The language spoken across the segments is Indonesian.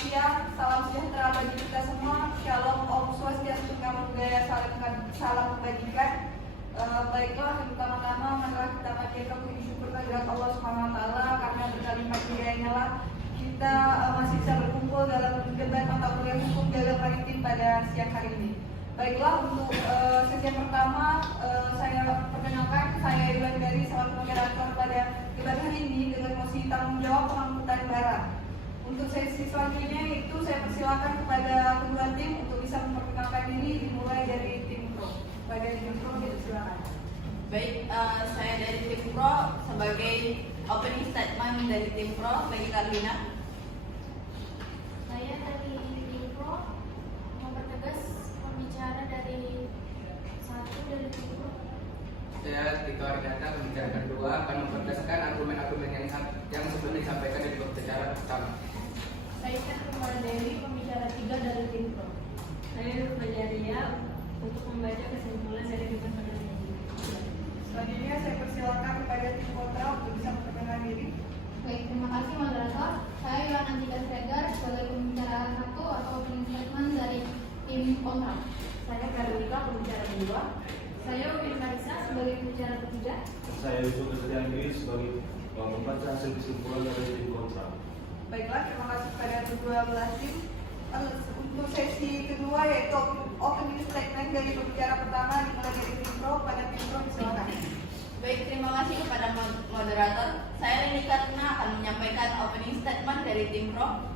siang, salam sejahtera bagi kita semua. Shalom, Om Swastiastu, Namo Buddhaya, salam kebajikan. Baiklah, yang pertama-tama marilah kita panjatkan puji syukur kehadirat Allah Subhanahu wa taala karena berkat lipat hidayahnya lah kita masih bisa berkumpul dalam debat mata kuliah hukum dalam maritim pada siang hari ini. Baiklah, untuk sesi yang pertama saya perkenalkan, saya Iwan dari selaku moderator pada debat hari ini dengan mosi tanggung jawab pengangkutan barang. Untuk sesi selanjutnya itu saya persilakan kepada kedua tim untuk bisa memperkenalkan diri, dimulai dari tim pro. Pada tim pro, silakan. Baik, saya dari tim pro sebagai opening statement dari tim pro bagi Karlina. Saya dari tim pro mempertegas pembicara dari satu dari tim pro. Saya Tito Arinata, pembicara kedua akan mempertegaskan argumen-argumen yang sebenarnya disampaikan di pembicara pertama. Saya Kumar Dewi, pembicara 3 dari tim pro. Saya Fajaria untuk membaca kesimpulan dari debat pada hari ini. Selanjutnya saya persilakan kepada tim kontra untuk bisa memperkenalkan diri. Baik, terima kasih moderator. Saya Yohan Antika Sregar sebagai pembicara 1 atau opening statement dari tim kontra. Saya Karolika, pembicara kedua. Saya Uwin Marisa sebagai pembicara ketiga. Saya Yusuf Kristiandi sebagai membaca hasil kesimpulan dari tim kontra. Baiklah, terima kasih kepada kedua belah tim. Untuk sesi kedua yaitu opening statement dari pembicara pertama dimulai dari tim pro. Pada tim pro, silakan. Baik, terima kasih kepada moderator. Saya Rini Karna akan menyampaikan opening statement dari tim pro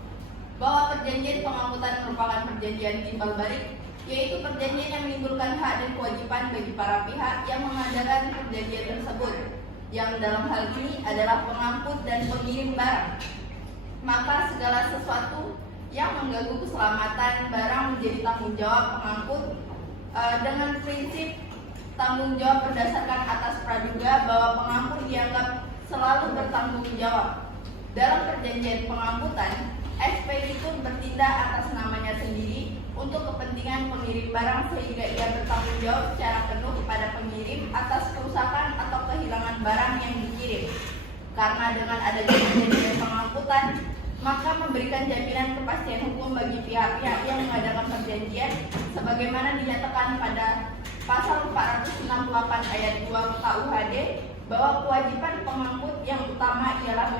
bahwa perjanjian pengangkutan merupakan perjanjian timbal balik, yaitu perjanjian yang menimbulkan hak dan kewajiban bagi para pihak yang mengadakan perjanjian tersebut, yang dalam hal ini adalah pengangkut dan pengirim barang. Maka segala sesuatu yang mengganggu keselamatan barang menjadi tanggung jawab pengangkut dengan prinsip tanggung jawab berdasarkan atas praduga bahwa pengangkut dianggap selalu bertanggung jawab. Dalam perjanjian pengangkutan, ekspeditur bertindak atas namanya sendiri untuk kepentingan pengirim barang sehingga ia bertanggung jawab secara penuh kepada pengirim atas kerusakan atau kehilangan barang yang dikirim. Karena dengan adanya perjanjian pengangkutan, maka memberikan jaminan kepastian hukum bagi pihak-pihak yang mengadakan perjanjian sebagaimana dinyatakan pada Pasal 468 ayat 2 KUHD bahwa kewajiban pengangkut yang utama ialah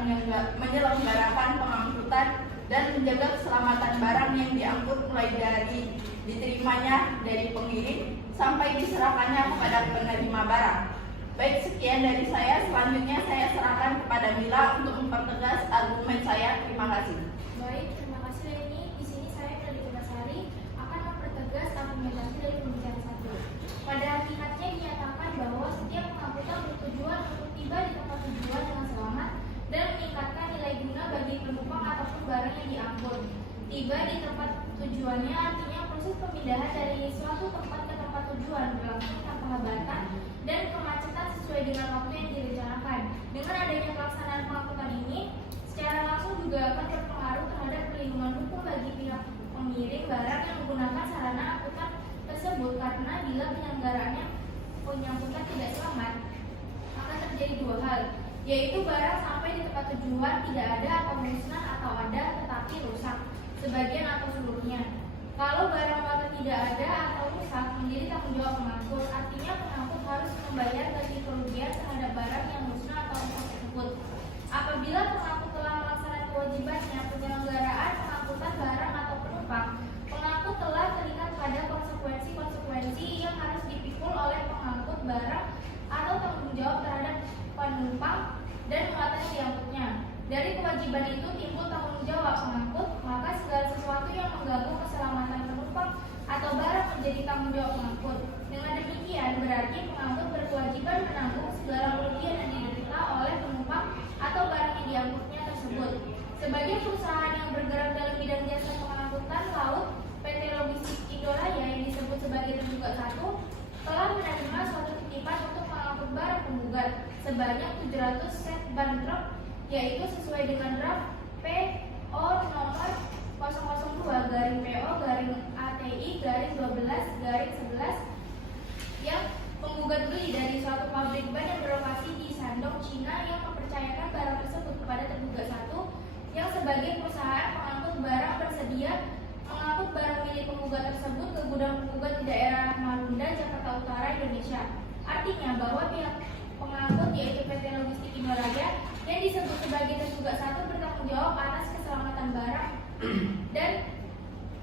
menyelenggarakan pengangkutan dan menjaga keselamatan barang yang diangkut mulai dari diterimanya dari pengirim sampai diserahkannya kepada penerima barang. Baik, sekian dari saya. Selanjutnya saya serahkan kepada Mila untuk mempertegas argumen saya. Terima kasih. Baik, terima kasih Leni. Di sini saya Karolika Sari akan mempertegas argumentasi dari pembicara 1. Pada hakikatnya dinyatakan bahwa setiap pengangkutan bertujuan untuk tiba di tempat tujuan dengan selamat dan meningkatkan nilai guna bagi penumpang ataupun barang yang diangkut. Tiba di tempat tujuannya artinya proses pemindahan dari suatu tempat ke tempat tujuan berlangsung tanpa hambatan dan kemacetan sesuai dengan waktu yang direncanakan. Dengan adanya pelaksanaan pengangkutan ini, secara langsung juga akan berpengaruh terhadap perlindungan hukum bagi pihak pengirim barang yang menggunakan sarana angkutan tersebut, karena bila penyangkutan tidak selamat akan terjadi dua hal, yaitu barang sampai di tempat tujuan tidak ada atau musnah, atau ada tetapi rusak sebagian atau seluruhnya. Kalau barang mata tidak ada atau rusak menjadi tanggung jawab pengangkut, artinya pengangkut harus membayar ganti kerugian terhadap barang yang musnah atau rusak tersebut. Apabila pengangkut telah melaksanakan kewajibannya penyelenggaraan pengangkutan barang atau penumpang, pengangkut telah terikat pada konsekuensi yang harus dipikul oleh pengangkut barang atau tanggung jawab terhadap penumpang dan muatan yang diangkutnya. Dari kewajiban itu timbul tanggung jawab pengangkut, maka segala sesuatu yang mengganggu keselamatan penumpang atau barang menjadi tanggung jawab pengangkut. Dengan demikian berarti pengangkut berkewajiban menanggung segala kerugian yang diderita oleh penumpang atau barang yang diangkutnya tersebut. Sebagai perusahaan yang bergerak dalam bidang jasa pengangkutan laut, PT Logistik Indoraya yang disebut sebagai tergugat 1 telah menerima suatu titipan untuk mengangkut barang penggugat sebanyak 700 set ban truk, yaitu sesuai dengan draft PO nomor 002-PO-ATI-12-11 yang penggugat beli dari suatu pabrik ban yang berlokasi di Shandong, Cina, yang mempercayakan barang tersebut kepada tergugat 1 yang sebagai perusahaan pengangkut barang bersedia mengangkut barang milik penggugat tersebut ke gudang penggugat di daerah Marunda, Jakarta Utara, Indonesia. Artinya bahwa pihak pengangkut yaitu PT Logistik Indoraya yang disebut sebagai tergugat satu bertanggung jawab atas keselamatan barang dan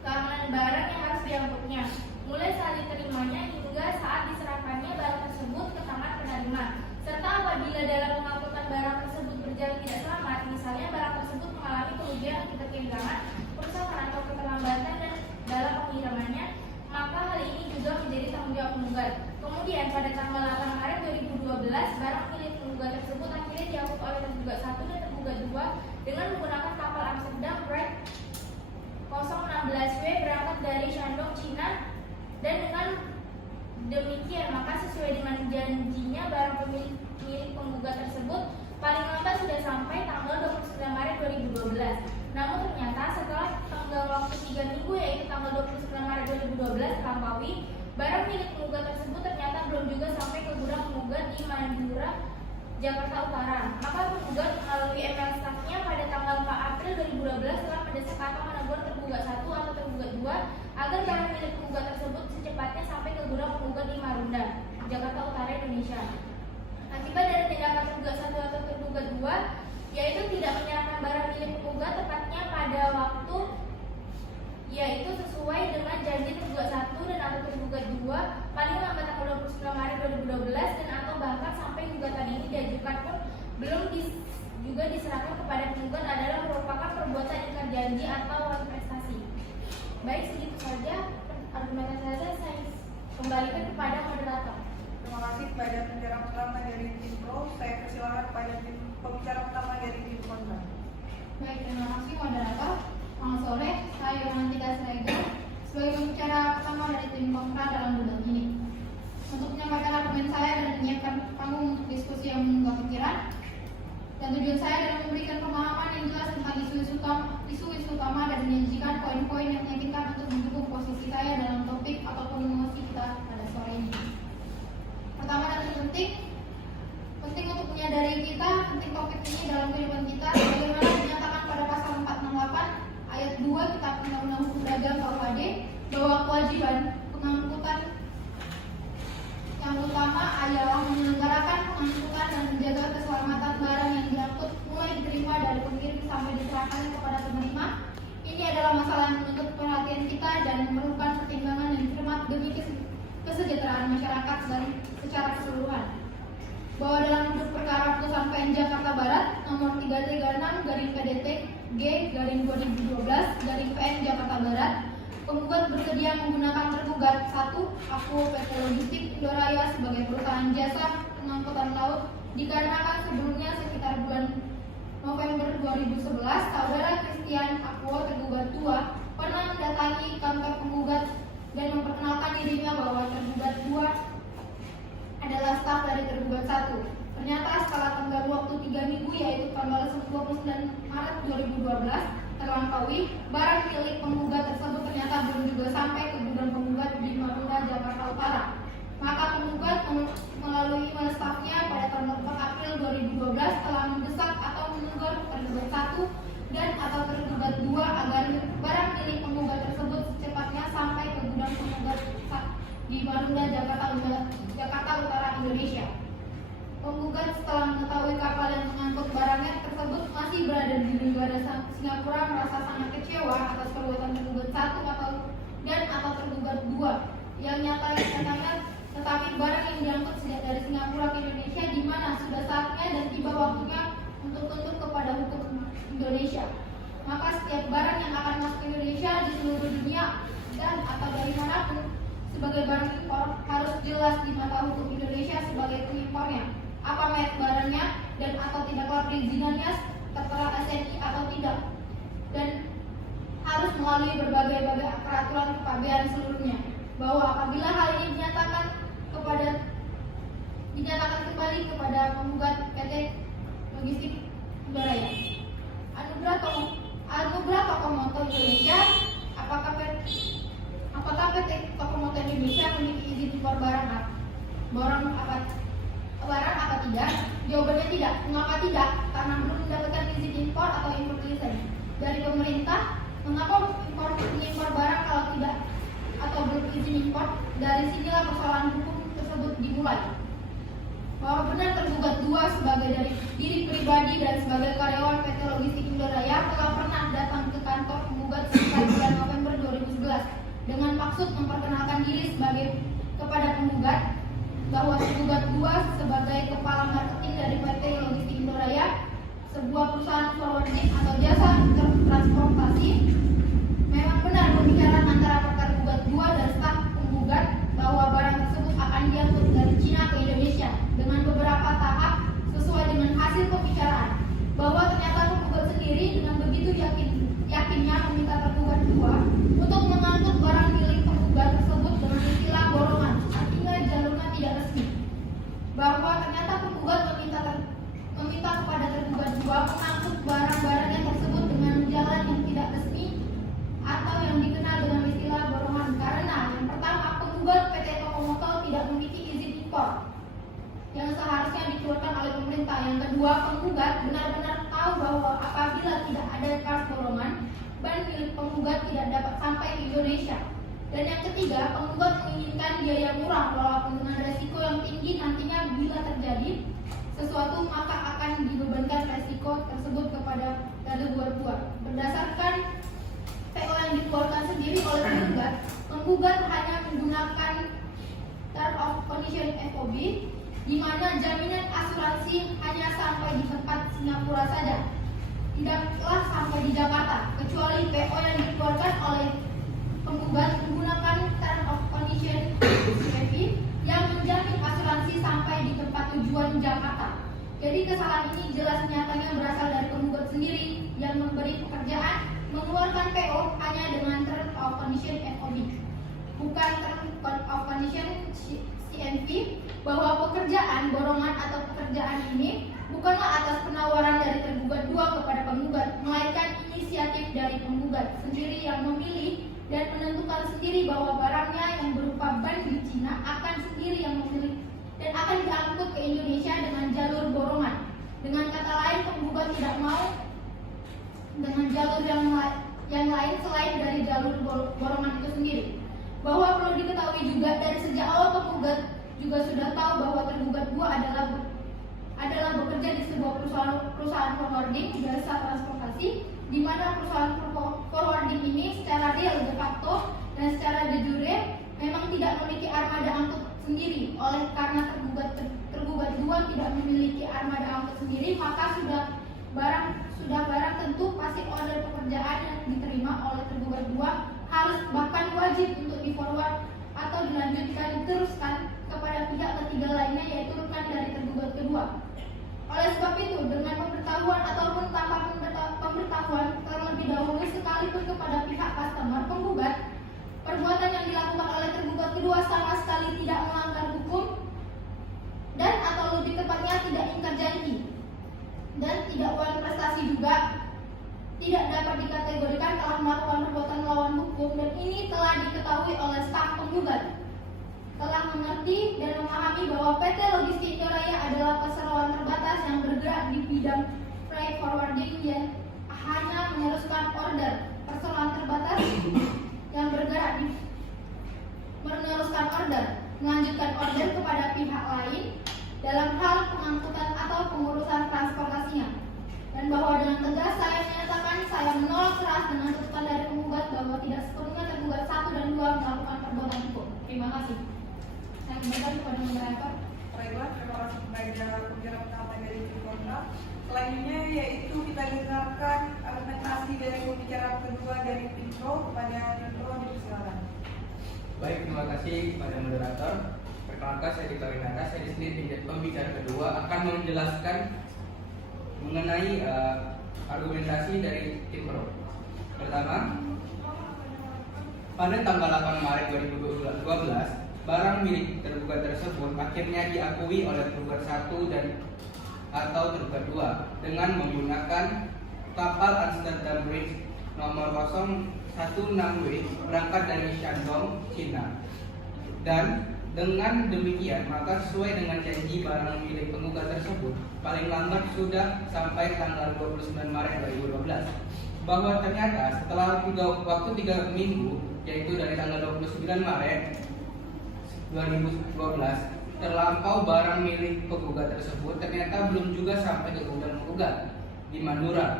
keamanan barang yang harus diangkutnya, mulai saat diterimanya hingga saat diserahkannya barang tersebut ke tangan penerima. Serta apabila dalam pengangkutan barang tersebut berjalan tidak selamat, misalnya barang tersebut mengalami kerugian akibat kehilangan, kerusakan atau keterlambatan dan dalam pengirimannya, maka hal ini juga menjadi tanggung jawab penggugat. Kemudian pada tanggal 8 Maret 2012, barang milik penggugat tersebut akhirnya diangkut oleh tergugat 1 dan tergugat 2 dengan menggunakan kapal Amsterdam Break 016W berangkat dari Shandong, Cina, dan dengan demikian maka sesuai dengan janjinya barang milik penggugat tersebut paling lambat sudah sampai tanggal 29 Maret 2012. Namun ternyata setelah tanggal waktu 3 minggu yaitu tanggal 29 Maret 2012 terlampaui, barang milik penggugat tersebut ternyata belum juga sampai ke gudang penggugat di Madura, Jakarta Utara. Maka penggugat melalui email stafnya pada tanggal 4 April 2012 telah mendesak atau menegur tergugat 1 atau tergugat 2 agar barang milik penggugat tersebut secepatnya sampai ke gudang penggugat di Marunda, Jakarta Utara, Indonesia. Akibat dari tindakan tergugat 1 atau tergugat 2 yaitu tidak menyerahkan barang milik penggugat tepatnya pada waktu yaitu sesuai dengan janji tergugat 1 dan atau tergugat 2 paling lambat tanggal 29 Maret 2012 dan atau bahkan sampai gugatan ini diajukan pun belum juga diserahkan kepada penggugat adalah merupakan perbuatan ingkar janji atau lalai prestasi. Baik, segitu saja argumentasi saya kembalikan kepada moderator. Terima kasih kepada pembicara pertama dari tim pro. Saya persilakan kepada tim pembicara pertama dari tim kontra. Baik, terima kasih moderator. Selamat sore, saya Yohantika Sregar sebagai pembicara pertama dari tim kontra dalam debat ini. Untuk menyampaikan argumen saya dan menyiapkan panggung untuk diskusi yang menunggak pikiran, dan tujuan saya adalah memberikan pemahaman yang jelas tentang isu-isu utama dan menyajikan poin-poin yang meyakinkan untuk mendukung posisi saya dalam topik ataupun emosi kita pada sore ini. Pertama dan terpenting untuk menyadari kita penting topik ini dalam kehidupan kita, bagaimana dinyatakan pada pasal 468 ayat 2 Kitab Undang-Undang Hukum Dagang KUHD bahwa kewajiban pengangkutan yang utama adalah menyelenggarakan pengangkutan dan menjaga keselamatan barang yang diangkut mulai diterima dari pengirim sampai diserahkan kepada penerima. Ini adalah masalah yang menuntut perhatian kita dan memerlukan pertimbangan yang cermat demi kesejahteraan masyarakat dan secara keseluruhan. Bahwa dalam duduk perkara putusan PN Jakarta Barat nomor 336/G/2012 PN Jakarta Barat, penggugat bersedia menggunakan tergugat 1 Aquo PT Logistik Indoraya sebagai perusahaan jasa pengangkutan laut dikarenakan sebelumnya sekitar bulan November 2011 saudara Christian Aquo tergugat 2 pernah mendatangi kantor penggugat dan memperkenalkan dirinya bahwa tergugat 2 adalah staf dari tergugat 1. Ternyata setelah tenggang waktu 3 minggu yaitu tanggal 29 Maret 2012 terlampaui, barang milik penggugat tersebut ternyata belum juga sampai ke gudang penggugat di Marunda, Jakarta Utara. Maka penggugat melalui email stafnya pada tanggal 4 April 2012 telah mendesak atau menegur tergugat 1 dan atau tergugat 2 agar barang milik penggugat tersebut secepatnya sampai ke gudang penggugat di Marunda, Jakarta Utara, Indonesia. Penggugat setelah mengetahui kapal yang mengangkut barangnya tersebut masih berada di negara Singapura merasa sangat kecewa atas perbuatan tergugat 1 atau tergugat 2 yang nyatanya tetapi barang yang diangkut sejak dari Singapura ke Indonesia di mana sudah saatnya dan tiba waktunya untuk tunduk kepada hukum Indonesia. Maka setiap barang yang akan masuk ke Indonesia di seluruh dunia dan atau dari manapun sebagai barang impor harus jelas di mata hukum Indonesia sebagai pengimpornya, apa merek barangnya dan atau tidaklah perizinannya tertera SNI atau tidak, dan harus melalui berbagai peraturan kepabean seluruhnya. Bahwa apabila hal ini dinyatakan kembali kepada penggugat PT Logistik Indoraya, Anugerah Tokomoto Indonesia, apakah PT Tokomoto Indonesia memiliki izin impor barang apa tidak? Jawabannya tidak. Mengapa tidak? Karena belum mendapatkan izin impor atau import lisensi dari pemerintah Mengapa mengimpor barang kalau tidak atau belum izin impor? Dari sinilah persoalan hukum tersebut dimulai. Bahwa benar tergugat dua sebagai dari diri pribadi dan sebagai karyawan PT Logistik Indoraya telah pernah datang ke kantor penggugat sekitar bulan November 2011 dengan maksud memperkenalkan diri sebagai kepada penggugat bahwa tergugat dua sebagai kepala marketing dari PT Logistik Indoraya, sebuah perusahaan forwarding atau jasa transportasi. Memang benar pembicaraan antara tergugat dua dan staf penggugat bahwa barang tersebut akan diangkut dari Cina ke Indonesia dengan beberapa tahap sesuai dengan hasil pembicaraan. Bahwa ternyata penggugat sendiri dengan begitu yakinnya meminta tergugat dua untuk mengangkut barang milik penggugat tersebut dengan istilah borongan, artinya jalurnya tidak resmi. Bahwa ternyata penggugat meminta kepada tergugat dua mengangkut barang-barangnya tersebut dengan jalan yang tidak resmi atau yang dikenal dengan istilah borongan, karena yang pertama penggugat PT Tokomoto tidak memiliki izin impor yang seharusnya dikeluarkan oleh pemerintah. Yang kedua, penggugat benar-benar tahu bahwa apabila tidak ada kas borongan, ban milik penggugat tidak dapat sampai ke Indonesia. Dan yang ketiga, penggugat menginginkan biaya murah walaupun dengan resiko yang tinggi nantinya bila terjadi sesuatu maka akan dibebankan resiko tersebut kepada tergugat dua. Berdasarkan PO yang dikeluarkan sendiri oleh penggugat hanya menggunakan term of condition FOB, di mana jaminan asuransi hanya sampai di tempat Singapura saja, tidaklah sampai di Jakarta, kecuali PO yang dikeluarkan oleh penggugat menggunakan term of condition CFP yang menjamin asuransi sampai di tempat tujuan Jakarta. Jadi kesalahan ini jelas nyatanya berasal dari penggugat sendiri yang memberi pekerjaan mengeluarkan PO hanya dengan term of condition FOB, bukan term of condition CNP, bahwa pekerjaan borongan atau pekerjaan ini bukanlah atas penawaran dari tergugat dua kepada penggugat, melainkan inisiatif dari penggugat sendiri yang memilih dan menentukan sendiri bahwa barangnya yang berupa ban di Cina akan sendiri yang memilih dan akan diangkut ke Indonesia dengan jalur borongan. Dengan kata lain, penggugat tidak mau dengan jalur yang lain selain dari jalur borongan itu sendiri. Bahwa perlu diketahui juga dari sejak awal penggugat juga sudah tahu bahwa tergugat dua adalah bekerja di sebuah perusahaan forwarding jasa transportasi, di mana perusahaan forwarding ini secara real de facto dan secara de jure memang tidak memiliki armada angkut sendiri. Oleh karena tergugat dua tidak memiliki armada angkut sendiri, maka barang tentu pasti order pekerjaan yang diterima oleh tergugat dua harus bahkan wajib untuk di-forward atau dilanjutkan diteruskan kepada pihak ketiga lainnya, yaitu rekan dari tergugat kedua. Oleh sebab itu, dengan pemberitahuan ataupun tanpa pemberitahuan terlebih dahulu sekalipun kepada pihak customer penggugat, perbuatan yang dilakukan oleh tergugat kedua sama sekali tidak melanggar hukum dan atau lebih tepatnya tidak ingkar janji dan tidak uang prestasi juga, tidak dapat dikategorikan telah melakukan perbuatan melawan hukum, dan ini telah diketahui oleh staf penggugat, telah mengerti dan memahami bahwa PT Logistik Indoraya adalah perseroan terbatas yang bergerak di bidang freight forwarding yang hanya meneruskan order. Perseroan terbatas yang bergerak di meneruskan order, melanjutkan order kepada pihak lain dalam hal pengangkutan atau pengurusan transportasinya. Dan bahwa dengan tegas saya menyatakan saya menolak keras dengan tuntutan dari penggugat bahwa tidak sepenuhnya tergugat 1 dan 2 melakukan perbuatan hukum. Terima kasih. Saya kembalikan kepada moderator. Baiklah, terima kasih kepada penjara pertama dari tim kontra. Selanjutnya yaitu kita dengarkan argumentasi dari pembicara kedua dari tim pro. Kepada tim pro dipersilakan. Baik, terima kasih kepada moderator. Perkenalkan, saya Dika Winata. Saya di sini pembicara kedua akan menjelaskan mengenai argumentasi dari tim pro. Pertama, pada tanggal 8 Maret 2012, barang milik tergugat tersebut akhirnya diakui oleh tergugat 1 dan atau tergugat 2 dengan menggunakan kapal Amsterdam Bridge nomor 016W berangkat dari Shandong, Cina. Dan dengan demikian, maka sesuai dengan janji barang milik penggugat tersebut paling lambat sudah sampai tanggal 29 Maret 2012. bahwa ternyata setelah waktu 3 minggu, yaitu dari tanggal 29 Maret 2012, terlampau barang milik penggugat tersebut ternyata belum juga sampai ke gudang penggugat di Madura,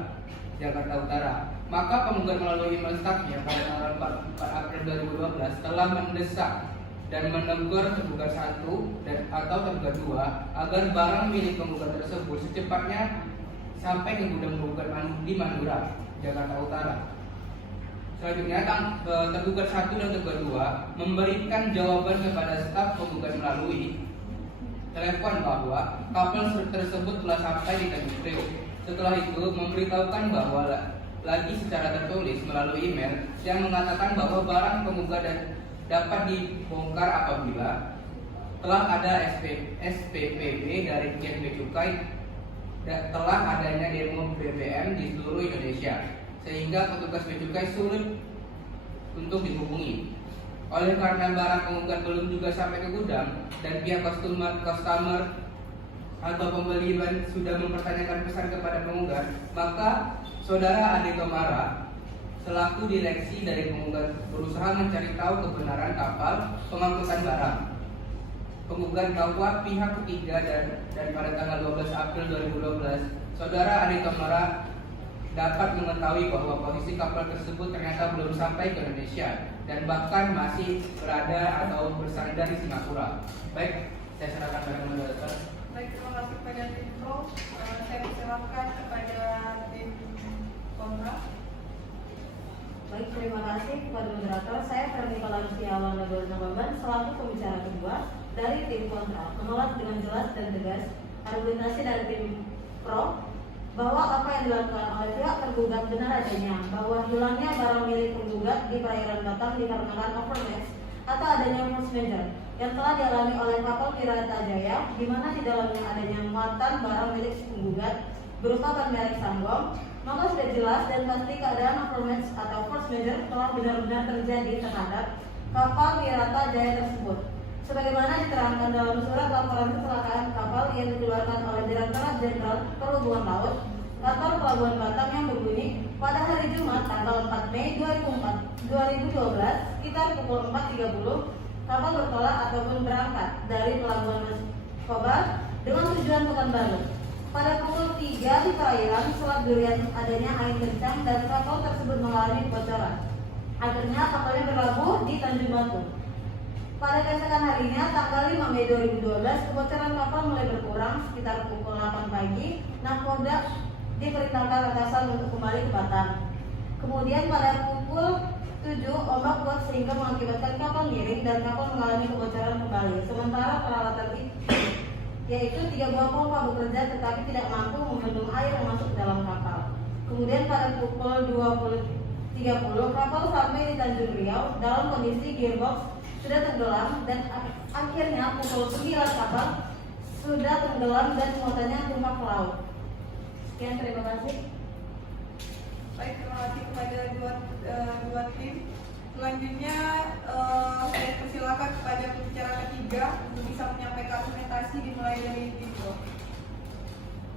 Jakarta Utara. Maka penggugat melalui email stafnya pada tanggal 4 April 2012 telah mendesak dan menegur tergugat 1 dan atau tergugat 2 agar barang milik penggugat tersebut secepatnya sampai ke gudang penggugat di Madura, Jakarta Utara. Selanjutnya, tergugat 1 dan tergugat 2 memberikan jawaban kepada staf penggugat melalui telepon bahwa kapal tersebut telah sampai di Tanjung Priok. Setelah itu, memberitahukan bahwa lagi secara tertulis melalui email yang mengatakan bahwa barang penggugat dapat dibongkar apabila telah ada SPPB dari pihak Bea Cukai dan telah adanya demo BBM di seluruh Indonesia, sehingga petugas Bea Cukai sulit untuk dihubungi. Oleh karena barang penggugat belum juga sampai ke gudang dan pihak customer atau pembeli sudah mempertanyakan pesan kepada penggugat, maka Saudara Ade Tomara selaku direksi dari penggugat berusaha mencari tahu kebenaran kapal pengangkutan barang. Penggugat bahwa pihak ketiga dan pada tanggal 12 April 2012, Saudara Ade Tomara dapat mengetahui bahwa posisi kapal tersebut ternyata belum sampai ke Indonesia dan bahkan masih berada atau bersandar di Singapura. Baik, saya serahkan pada moderator. Baik, terima kasih kepada tim Pro. Saya persilakan kepada tim Kontra. Baik, terima kasih kepada moderator. Saya Veronica Lansia Nababan selaku pembicara kedua dari tim Kontra, menolak dengan jelas dan tegas argumentasi dari tim Pro bahwa apa yang dilakukan oleh pihak tergugat benar adanya, bahwa hilangnya barang milik penggugat di perairan Batam dikarenakan overmatch atau adanya force majeure yang telah dialami oleh kapal Pirata Jaya, di mana di dalamnya adanya muatan barang milik penggugat berupa ban merek Sanggong. Maka sudah jelas dan pasti keadaan overmatch atau force majeure telah benar-benar terjadi terhadap kapal Pirata Jaya tersebut, sebagaimana diterangkan dalam surat laporan kecelakaan kapal yang dikeluarkan oleh Direktorat Jenderal Perhubungan Laut Kantor Pelabuhan Batam yang berbunyi pada hari Jumat tanggal 4 Mei 2012 sekitar pukul 4.30 kapal bertolak ataupun berangkat dari Pelabuhan Meskobar dengan tujuan Pekanbaru. Pada pukul 3 di perairan Selat Durian adanya angin kencang dan kapal tersebut mengalami kebocoran. Akhirnya kapalnya berlabuh di Tanjung Batu. Pada keesokan harinya, tanggal 5 Mei 2012, kebocoran kapal mulai berkurang sekitar pukul 8 pagi. Nakoda diperintahkan atasan untuk kembali ke Batam. Kemudian pada pukul 7, ombak kuat sehingga mengakibatkan kapal miring dan kapal mengalami kebocoran kembali. Sementara peralatan itu, yaitu 3 buah pompa bekerja tetapi tidak mampu membendung air yang masuk ke dalam kapal. Kemudian pada pukul 20.30, kapal sampai di Tanjung Riau dalam kondisi gearbox sudah tenggelam dan akhirnya pukul 9 kapal sudah tenggelam dan muatannya tumpah ke laut. Sekian, terima kasih. Baik, terima kasih kepada dua tim. Selanjutnya saya persilakan kepada pembicara ketiga untuk bisa menyampaikan argumentasi dimulai dari tim Pro.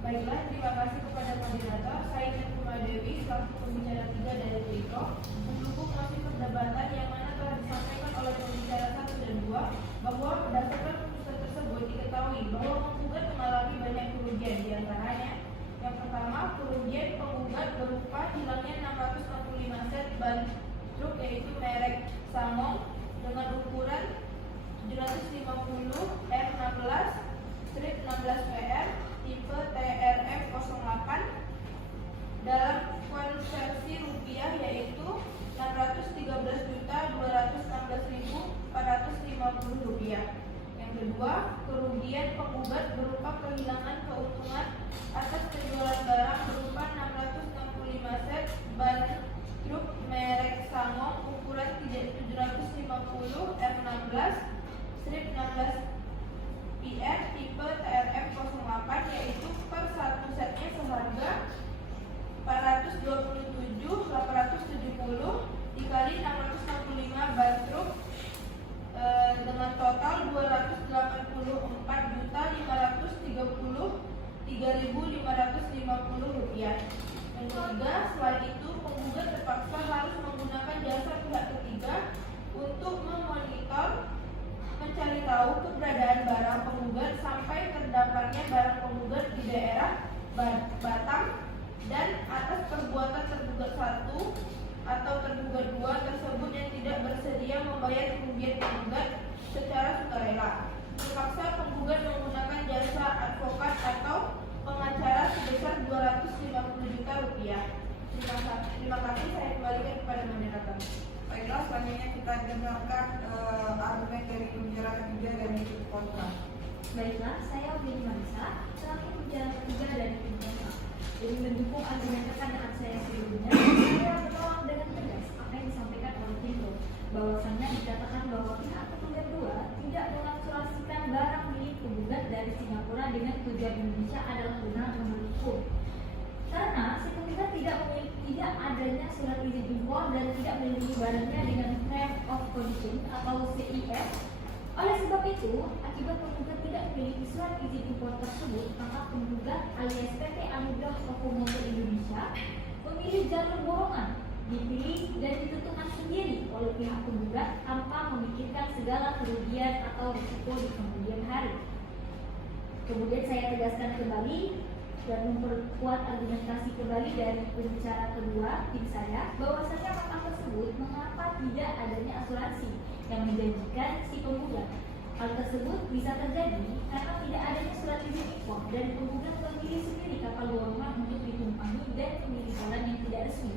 Baiklah, terima kasih kepada moderator. Saya Nirma Dewi selaku pembicara 3 dari Tiko mendukung hasil perdebatan yang mana telah disampaikan oleh pembicara 1 dan 2 bahwa berdasarkan putusan tersebut diketahui bahwa penggugat mengalami banyak kerugian, diantaranya yang pertama, kerugian penggugat berupa hilangnya 665 set ban truk yaitu merek Sanggong dengan ukuran 750 R16 strip 16 PR tipe TRF 08 dalam konversi rupiah yaitu Rp613.216.450. Yang kedua, kerugian penggugat berupa kehilangan keuntungan atas penjualan barang berupa 665 set ban truk merek Sanggong ukuran 750 R16 strip 16 PR tipe TRF 08 yaitu per satu setnya seharga 427.870 dikali 665 ban truk dengan total 284.533.550 rupiah. Yang ketiga, selain itu Terima kasih, saya kembalikan kepada moderator. Baiklah, selanjutnya kita dengarkan argumen dari pembicara ketiga dan tim kontra. Baiklah, saya Winnie Marisa, selaku pembicara ketiga dari tim kontra. Jadi mendukung argumen rekan saya sebelumnya, saya menolak dengan tegas apa yang disampaikan oleh Timbro, bahwasannya dikatakan bahwa pihak penggugat 2 tidak mengaktualisasikan barang milik penggugat dari Singapura dengan tujuan Indonesia adalah benar menurut hukum. Karena si penggugat tidak adanya surat izin impor dan tidak memiliki barangnya dengan Term of Condition atau CIF. Oleh sebab itu, akibat penggugat tidak memiliki surat izin impor tersebut, maka penggugat alias PT Anugrah Toko Motor Indonesia memilih jalur borongan, dipilih dan ditentukan sendiri oleh pihak penggugat tanpa memikirkan segala kerugian atau risiko di kemudian hari. Kemudian saya tegaskan kembali dan memperkuat argumentasi kembali dari pembicara kedua tim saya bahwasanya makam tersebut mengapa tidak adanya asuransi yang menjanjikan si penggugat. Hal tersebut bisa terjadi karena tidak adanya surat izin impor dan penggugat memilih sendiri kapal borongan untuk ditumpangi dan memilih jalan yang tidak resmi.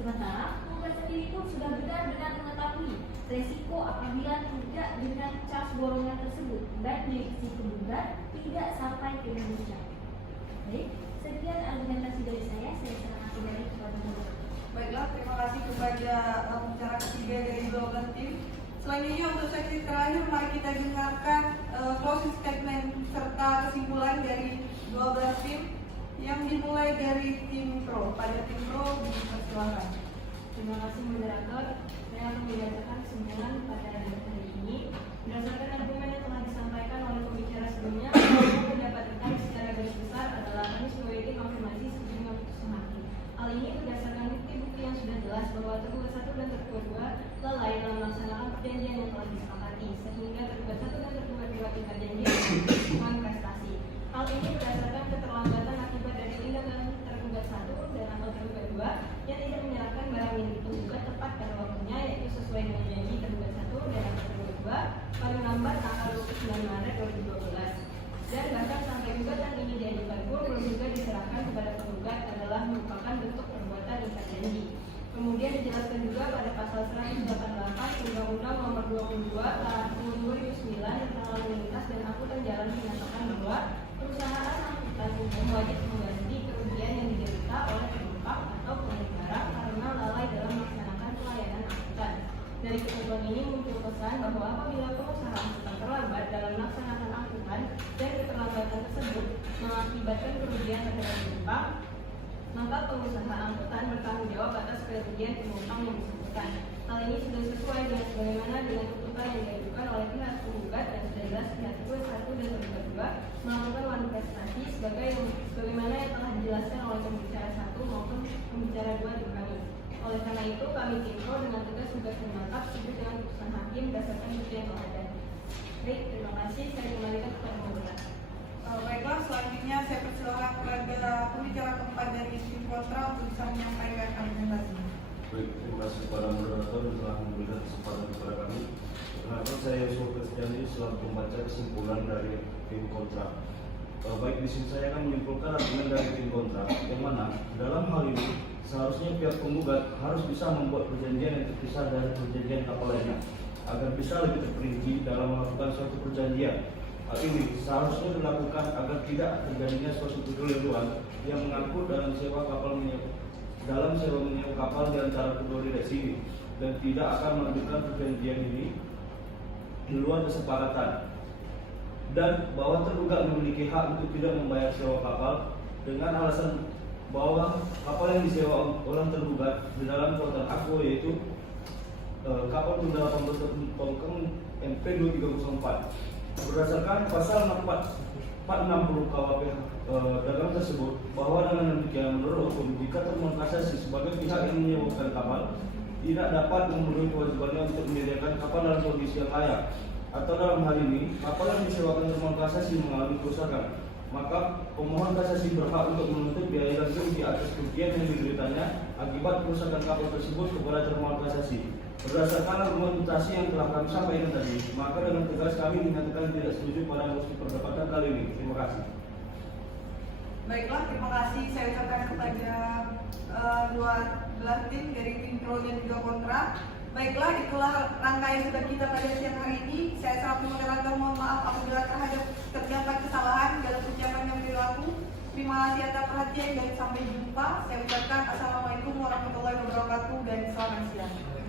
Sementara penggugat sendiri pun sudah benar-benar mengetahui resiko apabila tidak dengan cas borongan tersebut dan milik si penggugat tidak sampai ke Indonesia. Baik, sekian argumentasi dari saya serahkan kembali kepada moderator. Baiklah, terima kasih kepada pembicara ketiga dari 12 tim. Selanjutnya untuk seksi terakhir, mari kita dengarkan closing statement serta kesimpulan dari 12 tim yang dimulai dari tim pro. Pada tim pro, dipersilakan. Terima kasih moderator. Saya akan membacakan kesimpulan pada hari ini. Berdasarkan argumen yang telah disampaikan oleh pembicara sebelumnya, pendapat rekan secara garis besar adalah kami sebagai konfirmasi sebelumnya putusan hakim. Hal ini berdasarkan bukti-bukti yang sudah jelas bahwa tergugat 1 dan tergugat 2 lalai dalam melaksanakan perjanjian yang telah disepakati, sehingga tergugat 1 dan tergugat 2 tingkat janji dengan prestasi. Hal ini berdasarkan keterlambatan akibat dari tindakan tergugat 1 dan atau tergugat 2 yang tidak menyerahkan barang milik penggugat tepat pada waktunya, yaitu sesuai dengan janji tergugat 1 dan atau tergugat 2 paling lambat tanggal 29 Maret 2012. Dan bahkan sampai gugatan ini diajukan pun belum juga diserahkan kepada penggugat adalah merupakan bentuk perbuatan ikat janji. Kemudian dijelaskan juga pada pasal 188 Undang-Undang Nomor 22 Tahun 2009 tentang lalu lintas dan angkutan jalan menyatakan bahwa perusahaan angkutan umum wajib mengganti kerugian yang diderita oleh penumpang atau pemilik barang karena lalai dalam melaksanakan pelayanan angkutan. Dari ketentuan ini muncul pesan bahwa apabila pengusaha angkutan terlambat dalam melaksanakan angkutan dan keterlambatan tersebut mengakibatkan kerugian terhadap penumpang, maka pengusaha angkutan bertanggung jawab atas kerugian penumpang yang bersangkutan. Hal ini sudah sesuai dengan sebagaimana dengan tuntutan yang diajukan oleh pihak penggugat dan sudah jelas pihak tergugat 1 dan tergugat 2 melakukan manifestasi sebagaimana yang telah dijelaskan oleh pembicara 1 maupun pembicara 2 di kami. Oleh karena itu, kami Timpro dengan tegas juga mantap setuju dengan putusan hakim berdasarkan bukti yang telah ada. Baik, terima kasih. Saya kembalikan kepada moderator. Baiklah, selanjutnya saya persilakan kepada pembicara keempat dari tim kontra untuk bisa menyampaikan argumentasinya. Baik, terima kasih kepada moderator yang telah memberikan kesempatan kepada kami. Perkenalkan saya Yusuf Kristiani selaku pembaca kesimpulan dari tim kontra. Baik, di sini saya akan menyimpulkan argumen dari tim kontra, yang mana dalam hal ini seharusnya pihak penggugat harus bisa membuat perjanjian yang terpisah dari perjanjian kapal lainnya agar bisa lebih terperinci dalam melakukan suatu perjanjian. Hal ini seharusnya dilakukan agar tidak terjadinya suatu kekeliruan yang mengangkut dalam sewa menyewa kapal di antara kedua direksi ini dan tidak akan melanjutkan perjanjian ini di luar kesepakatan, dan bahwa tergugat memiliki hak untuk tidak membayar sewa kapal dengan alasan bahwa kapal yang disewa oleh tergugat di dalam kota Aku yaitu kapal benda 18 tongkang MP 2304. Berdasarkan pasal 460 KUHP dagang tersebut, bahwa dengan demikian menurut hukum jika termohon kasasi sebagai pihak yang menyewakan kapal tidak dapat memenuhi kewajibannya untuk menyediakan kapal dalam kondisi yang layak, atau dalam hal ini kapal yang disewakan termohon kasasi mengalami kerusakan, maka pemohon kasasi berhak untuk menuntut biaya ganti di atas kerugian yang dideritanya akibat kerusakan kapal tersebut kepada termohon kasasi. Berdasarkan argumentasi yang telah kami sampaikan tadi, maka dengan tegas kami menyatakan tidak setuju pada mosi perdebatan kali ini. Terima kasih. Baiklah, terima kasih saya ucapkan kepada dua belah tim dari tim pro dan juga kontra. Baiklah, itulah rangkaian debat kita pada siang hari ini. Saya selaku moderator mohon maaf apabila terdapat kesalahan dalam ucapan yang perilaku. Terima kasih atas perhatian dan sampai jumpa. Saya ucapkan assalamualaikum warahmatullahi wabarakatuh dan selamat siang.